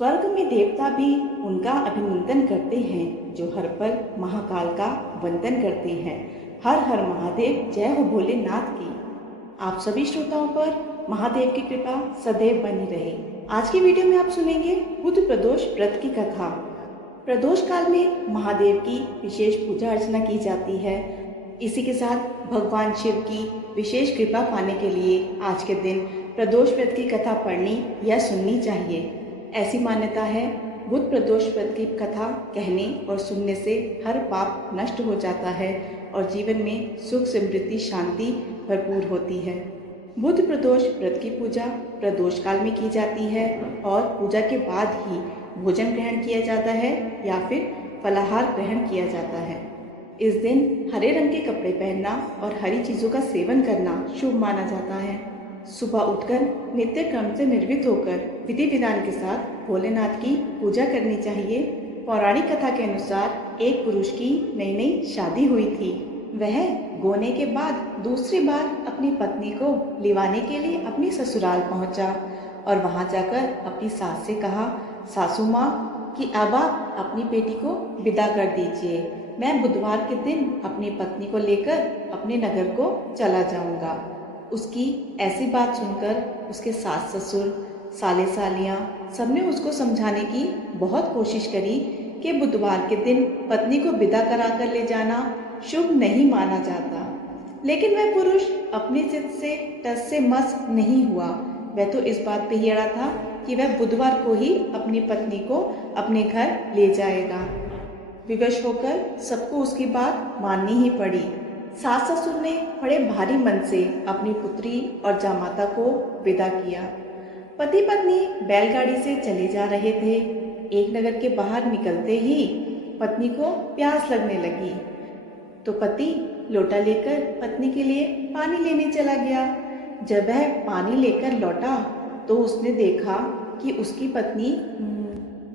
स्वर्ग में देवता भी उनका अभिनंदन करते हैं जो हर पल महाकाल का वंदन करते हैं। हर हर महादेव, जय हो भोलेनाथ की। आप सभी श्रोताओं पर महादेव की कृपा सदैव बनी रहे। आज की वीडियो में आप सुनेंगे बुध प्रदोष व्रत की कथा। प्रदोष काल में महादेव की विशेष पूजा अर्चना की जाती है। इसी के साथ भगवान शिव की विशेष कृपा पाने के लिए आज के दिन प्रदोष व्रत की कथा पढ़नी या सुननी चाहिए। ऐसी मान्यता है, बुध प्रदोष व्रत की कथा कहने और सुनने से हर पाप नष्ट हो जाता है और जीवन में सुख समृद्धि शांति भरपूर होती है। बुध प्रदोष व्रत की पूजा प्रदोष काल में की जाती है और पूजा के बाद ही भोजन ग्रहण किया जाता है या फिर फलाहार ग्रहण किया जाता है। इस दिन हरे रंग के कपड़े पहनना और हरी चीज़ों का सेवन करना शुभ माना जाता है। सुबह उठकर नित्य क्रम से निर्मित होकर विधि विधान के साथ भोलेनाथ की पूजा करनी चाहिए। पौराणिक कथा के अनुसार एक पुरुष की नई नई शादी हुई थी। वह गोने के बाद दूसरी बार अपनी पत्नी को लिवाने के लिए अपनी ससुराल पहुंचा और वहां जाकर अपनी सास से कहा, सासू माँ कि अब आप अपनी बेटी को विदा कर दीजिए। मैं बुधवार के दिन अपनी पत्नी को लेकर अपने नगर को चला जाऊंगा। उसकी ऐसी बात सुनकर उसके सास ससुर, साले सालियाँ सबने उसको समझाने की बहुत कोशिश करी कि बुधवार के दिन पत्नी को विदा करा कर ले जाना शुभ नहीं माना जाता। लेकिन वह पुरुष अपनी जिद से टस से मस नहीं हुआ। वह तो इस बात पे ही अड़ा था कि वह बुधवार को ही अपनी पत्नी को अपने घर ले जाएगा। विवश होकर सबको उसकी बात माननी ही पड़ी। सास ससुर ने बड़े भारी मन से अपनी पुत्री और जामाता को विदा किया। पति पत्नी बैलगाड़ी से चले जा रहे थे। एक नगर के बाहर निकलते ही पत्नी को प्यास लगने लगी तो पति लोटा लेकर पत्नी के लिए पानी लेने चला गया। जब वह पानी लेकर लौटा तो उसने देखा कि उसकी पत्नी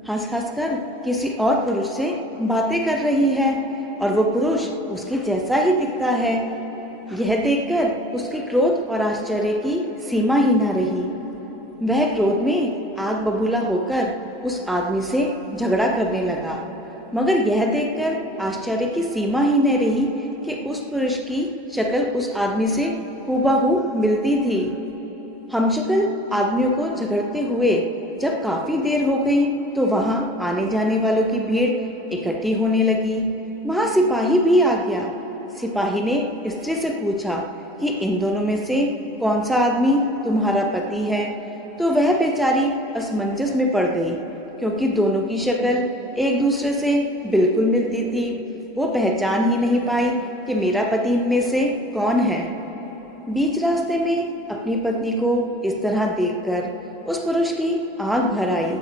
हंस हंस कर किसी और पुरुष से बातें कर रही है और वो पुरुष उसके जैसा ही दिखता है। यह देखकर उसके क्रोध और आश्चर्य की सीमा ही न रही। वह क्रोध में आग बबूला होकर उस आदमी से झगड़ा करने लगा, मगर यह देखकर आश्चर्य की सीमा ही न रही कि उस पुरुष की शक्ल उस आदमी से हूबहू मिलती थी। हमशक्ल आदमियों को झगड़ते हुए जब काफी देर हो गई तो वहां आने जाने वालों की भीड़ इकट्ठी होने लगी। वहां सिपाही भी आ गया। सिपाही ने स्त्री से पूछा कि इन दोनों में से कौन सा आदमी तुम्हारा पति है? तो वह बेचारी असमंजस में पड़ गई क्योंकि दोनों की शक्ल एक दूसरे से बिल्कुल मिलती थी। वो पहचान ही नहीं पाई कि मेरा पति इनमें से कौन है। बीच रास्ते में अपनी पत्नी को इस तरह देखकर उस पुरुष की आंख भर आई।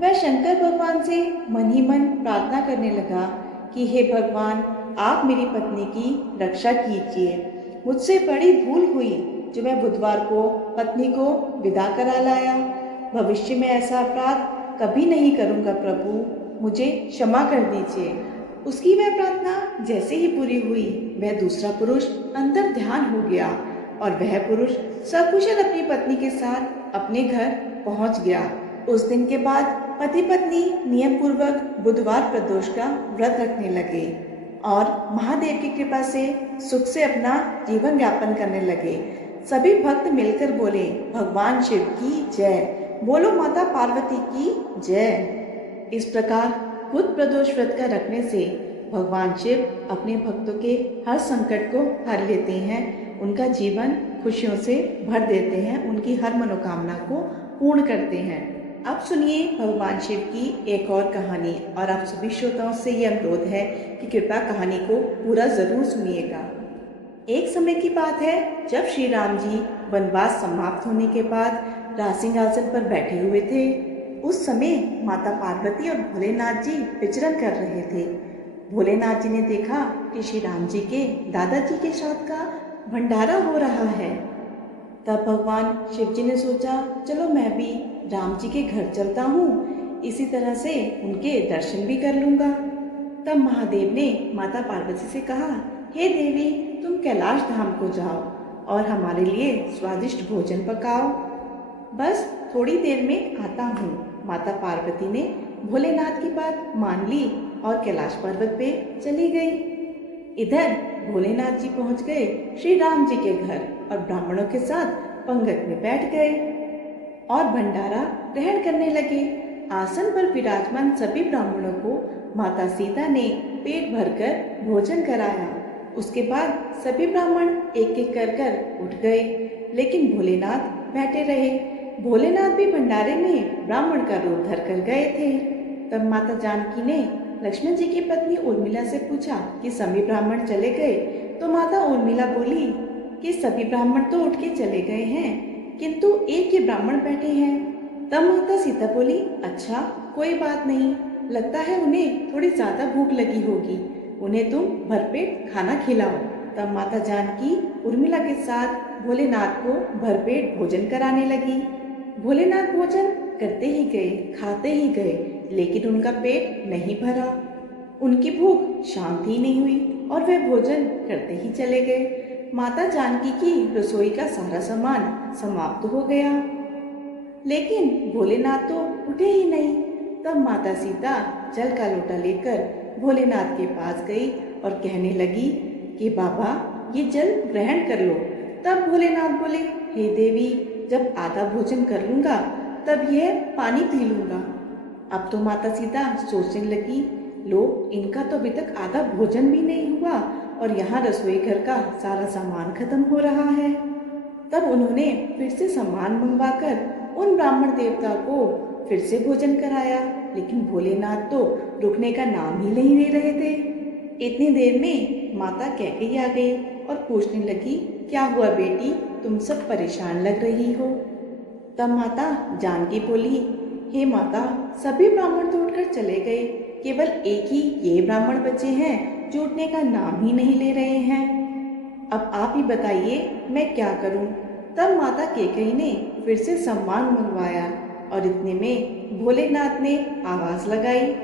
वह शंकर भगवान से मन ही मन प्रार्थना करने लगा कि हे भगवान, आप मेरी पत्नी की रक्षा कीजिए। मुझसे बड़ी भूल हुई जो मैं बुधवार को पत्नी को विदा करा लाया। भविष्य में ऐसा अपराध कभी नहीं करूंगा प्रभु, मुझे क्षमा कर दीजिए। उसकी वह प्रार्थना जैसे ही पूरी हुई वह दूसरा पुरुष अंतर ध्यान हो गया और वह पुरुष सकुशल अपनी पत्नी के साथ अपने घर पहुंच गया। उस दिन के बाद पति पत्नी नियम पूर्वक बुधवार प्रदोष का व्रत रखने लगे और महादेव की कृपा से सुख से अपना जीवन यापन करने लगे। सभी भक्त मिलकर बोले, भगवान शिव की जय, बोलो माता पार्वती की जय। इस प्रकार बुध प्रदोष व्रत का रखने से भगवान शिव अपने भक्तों के हर संकट को हर लेते हैं, उनका जीवन खुशियों से भर देते हैं, उनकी हर मनोकामना को पूर्ण करते हैं। अब सुनिए भगवान शिव की एक और कहानी और आप सभी श्रोताओं से ये अनुरोध है कि कृपया कहानी को पूरा जरूर सुनिएगा। एक समय की बात है जब श्री राम जी वनवास समाप्त होने के बाद राजसिंहासन पर बैठे हुए थे। उस समय माता पार्वती और भोलेनाथ जी विचरण कर रहे थे। भोलेनाथ जी ने देखा कि श्री राम जी के दादाजी के श्राद्ध का भंडारा हो रहा है। तब भगवान शिव जी ने सोचा, चलो मैं भी राम जी के घर चलता हूँ, इसी तरह से उनके दर्शन भी कर लूँगा। तब महादेव ने माता पार्वती से कहा, हे देवी, तुम कैलाश धाम को जाओ और हमारे लिए स्वादिष्ट भोजन पकाओ। बस थोड़ी देर में आता हूँ। माता पार्वती ने भोलेनाथ की बात मान ली और कैलाश पर्वत पे चली गई। इधर भोलेनाथ जी पहुंच गए श्री राम जी के घर और ब्राह्मणों के साथ पंगत में बैठ गए और भंडारा ग्रहण करने लगे। आसन पर विराजमान सभी ब्राह्मणों को माता सीता ने पेट भरकर भोजन कराया। उसके बाद सभी ब्राह्मण एक एक कर उठ गए, लेकिन भोलेनाथ बैठे रहे। भोलेनाथ भी भंडारे में ब्राह्मण का रूप धर कर गए थे। तब माता जानकी ने लक्ष्मण जी की पत्नी उर्मिला से पूछा कि सभी ब्राह्मण चले गए? तो माता उर्मिला बोली कि सभी ब्राह्मण तो उठ के चले गए हैं, किंतु एक ही ब्राह्मण बैठे हैं। तब माता सीता बोली, अच्छा कोई बात नहीं, लगता है उन्हें थोड़ी ज्यादा भूख लगी होगी, उन्हें तुम भरपेट खाना खिलाओ। तब माता जानकी उर्मिला के साथ भोलेनाथ को भरपेट भोजन कराने लगी। भोलेनाथ भोजन करते ही गए, खाते ही गए, लेकिन उनका पेट नहीं भरा। उनकी भूख शांत ही नहीं हुई और वे भोजन करते ही चले गए। माता जानकी की रसोई का सारा सामान समाप्त हो गया, लेकिन भोलेनाथ तो उठे ही नहीं। तब माता सीता जल का लोटा लेकर भोलेनाथ के पास गई और कहने लगी कि बाबा ये जल ग्रहण कर लो। तब भोलेनाथ बोले, हे देवी, जब आधा भोजन कर लूंगा तब यह पानी पी लूंगा। अब तो माता सीता सोचने लगी, लो इनका तो अभी तक आधा भोजन भी नहीं हुआ और यहाँ रसोई घर का सारा सामान खत्म हो रहा है। तब उन्होंने फिर से सामान मंगवाकर उन ब्राह्मण देवता को फिर से भोजन कराया, लेकिन भोलेनाथ तो रुकने का नाम ही नहीं ले रहे थे। इतनी देर में माता कैकेयी आ गई और पूछने लगी, क्या हुआ बेटी, तुम सब परेशान लग रही हो? तब माता जानकी बोली, हे माता, सभी ब्राह्मण तो उठकर चले गए, केवल एक ही ये ब्राह्मण बचे हैं जो उठने का नाम ही नहीं ले रहे हैं। अब आप ही बताइए मैं क्या करूं? तब माता कैकेयी ने फिर से सम्मान मंगवाया और इतने में भोलेनाथ ने आवाज लगाई,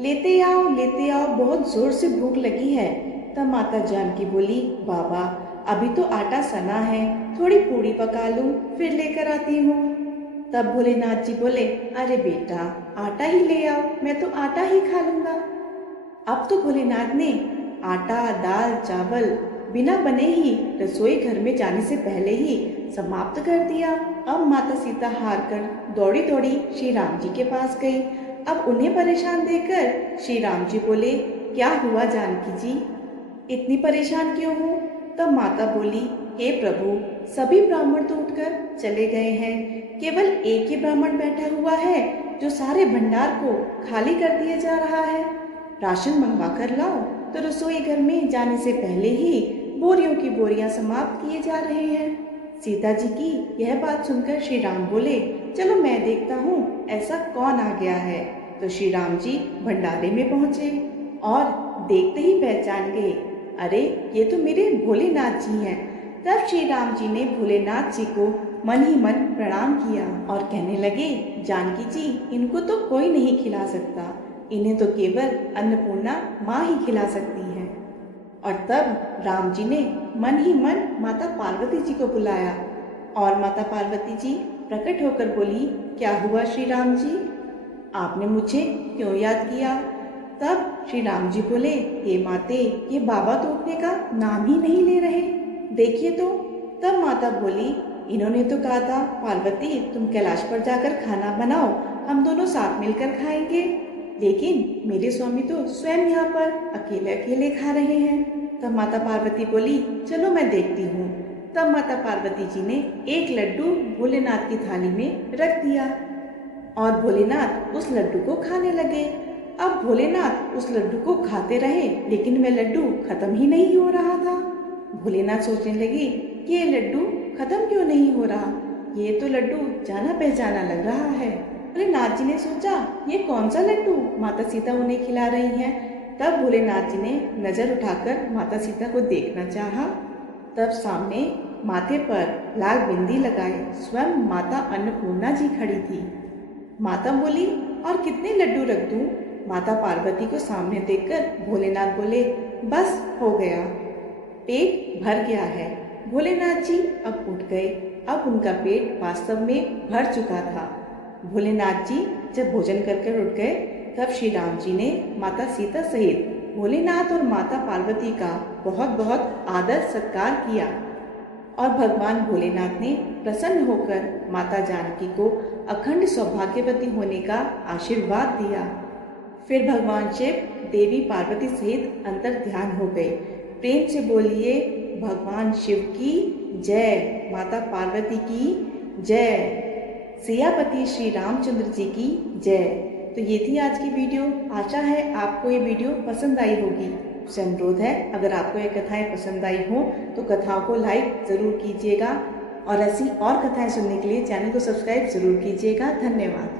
लेते आओ, बहुत जोर से भूख लगी है। तब माता जानकी बोली, बाबा अभी तो आटा सना है, थोड़ी पूड़ी पका लूं फिर लेकर आती हूँ। तब भोलेनाथ जी बोले, अरे बेटा आटा ही ले आओ, मैं तो आटा ही खा लूंगा। अब तो भोलेनाथ ने आटा, दाल, चावल बिना बने ही रसोई घर में जाने से पहले ही समाप्त कर दिया। अब माता सीता हार कर दौड़ी दौड़ी श्री राम जी के पास गई। अब उन्हें परेशान देखकर श्री राम जी बोले, क्या हुआ जानकी जी, इतनी परेशान क्यों हो? तब माता बोली, हे प्रभु, सभी ब्राह्मण तो उठकर चले गए हैं, केवल एक ही ब्राह्मण बैठा हुआ है जो सारे भंडार को खाली कर दिए जा रहा है। राशन मंगवा कर लाओ। तो रसोई घर में जाने से पहले ही बोरियों की बोरियां समाप्त किए जा रहे हैं। सीता जी की यह बात सुनकर श्री राम बोले, चलो मैं देखता हूँ ऐसा कौन आ गया है। तो श्री राम जी भंडारे में पहुँचे और देखते ही पहचान गए, अरे ये तो मेरे भोलेनाथ जी हैं। तब श्री राम जी ने भोलेनाथ जी को मन ही मन प्रणाम किया और कहने लगे, जानकी जी इनको तो कोई नहीं खिला सकता, इन्हें तो केवल अन्नपूर्णा माँ ही खिला सकती है। और तब राम जी ने मन ही मन माता पार्वती जी को बुलाया और माता पार्वती जी प्रकट होकर बोली, क्या हुआ श्री राम जी, आपने मुझे क्यों याद किया? तब श्री राम जी बोले, हे माते, ये बाबा तो उठने का नाम ही नहीं ले रहे, देखिए तो। तब माता बोली, इन्होंने तो कहा था पार्वती तुम कैलाश पर जाकर खाना बनाओ, हम दोनों साथ मिलकर खाएंगे, लेकिन मेरे स्वामी तो स्वयं यहाँ पर अकेले अकेले खा रहे हैं। तब माता पार्वती बोली, चलो मैं देखती हूँ। तब माता पार्वती जी ने एक लड्डू भोलेनाथ की थाली में रख दिया और भोलेनाथ उस लड्डू को खाने लगे। अब भोलेनाथ उस लड्डू को खाते रहे, लेकिन वह लड्डू खत्म ही नहीं हो रहा था। भोलेनाथ सोचने लगे कि ये लड्डू खत्म क्यों नहीं हो रहा, ये तो लड्डू जाना पहचाना लग रहा है। भोलेनाथ जी ने सोचा, ये कौन सा लड्डू माता सीता उन्हें खिला रही हैं। तब भोलेनाथ जी ने नजर उठाकर माता सीता को देखना चाहा। तब सामने माथे पर लाल बिंदी लगाए स्वयं माता अन्नपूर्णा जी खड़ी थी। माता बोली, और कितने लड्डू रख दूं? माता पार्वती को सामने देखकर भोलेनाथ बोले, बस हो गया, पेट भर गया है। भोलेनाथ जी अब उठ गए। अब उनका पेट वास्तव में भर चुका था। भोलेनाथ जी जब भोजन कर उठ गए तब श्री राम जी ने माता सीता सहित भोलेनाथ और माता पार्वती का बहुत बहुत आदर सत्कार किया और भगवान भोलेनाथ ने प्रसन्न होकर माता जानकी को अखंड सौभाग्यवती होने का आशीर्वाद दिया। फिर भगवान शिव देवी पार्वती सहित अंतर ध्यान हो गए। प्रेम से बोलिए भगवान शिव की जय, माता पार्वती की जय, सियापति श्री रामचंद्र जी की जय। तो ये थी आज की वीडियो। आशा है आपको ये वीडियो पसंद आई होगी। आपसे अनुरोध है, अगर आपको ये कथाएं पसंद आई हो तो कथाओं को लाइक ज़रूर कीजिएगा और ऐसी और कथाएं सुनने के लिए चैनल को सब्सक्राइब ज़रूर कीजिएगा। धन्यवाद।